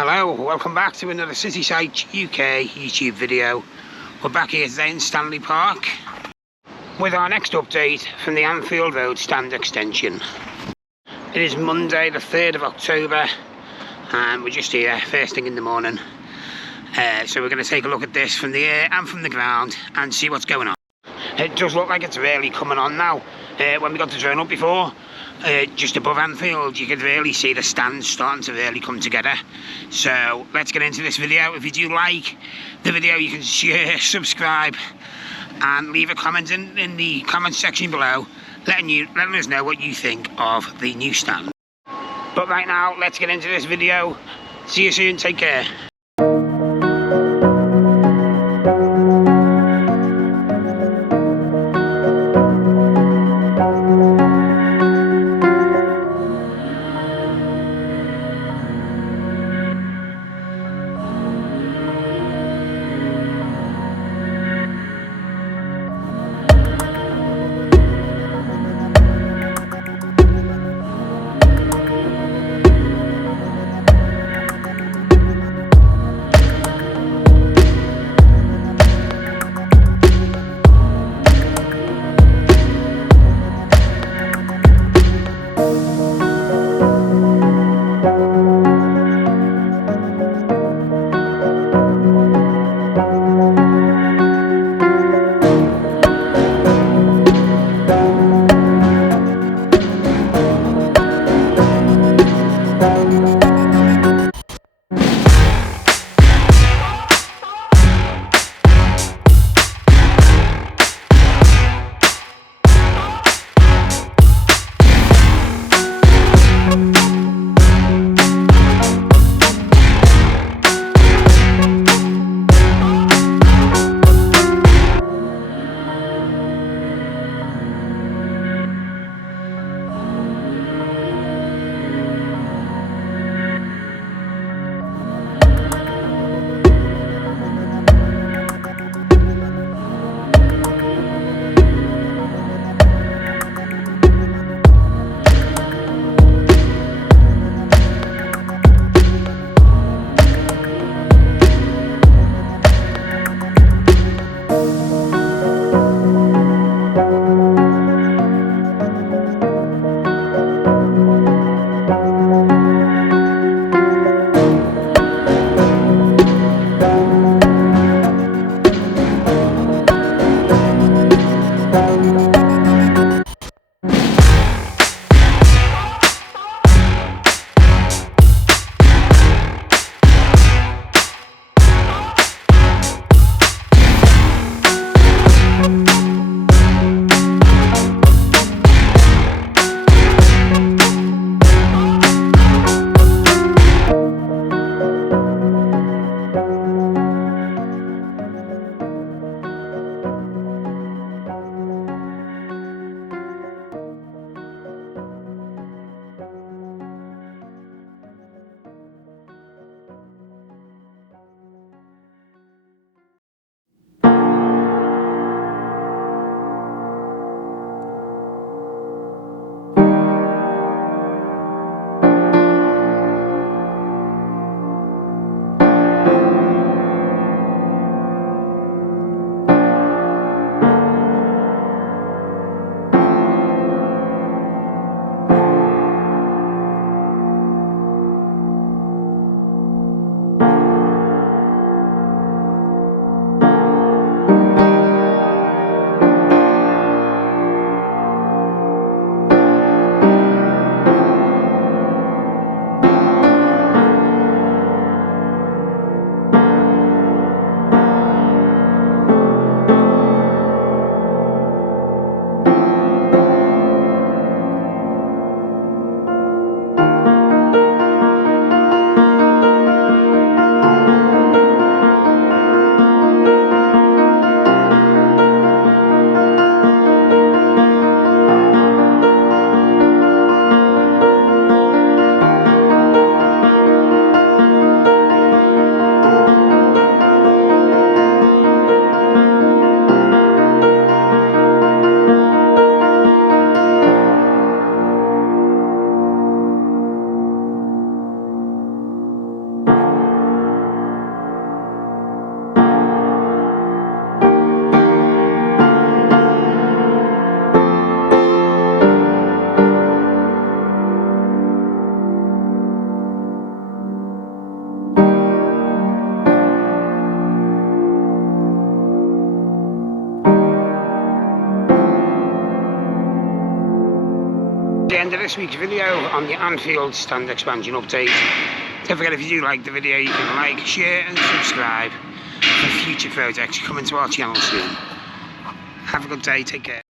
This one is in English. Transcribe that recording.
Hello, welcome back to another Cityside UK YouTube video. We're back here today in Stanley Park with our next update from the Anfield Road stand extension. It is Monday the 3rd of October and we're just here first thing in the morning. So we're going to take a look at this from the air and from the ground and see what's going on. It does look like it's really coming on now. When we got the drone up before, just above Anfield, you could really see the stands starting to really come together. So let's get into this video. If you do like the video, you can share, subscribe and leave a comment in the comment section below letting us know what you think of the new stand. But right now, let's get into this video. See you soon, take care. end of this week's video on the Anfield stand expansion update. Don't forget, if you do like the video, you can like, share and subscribe for future projects coming to our channel soon. Have a good day, take care.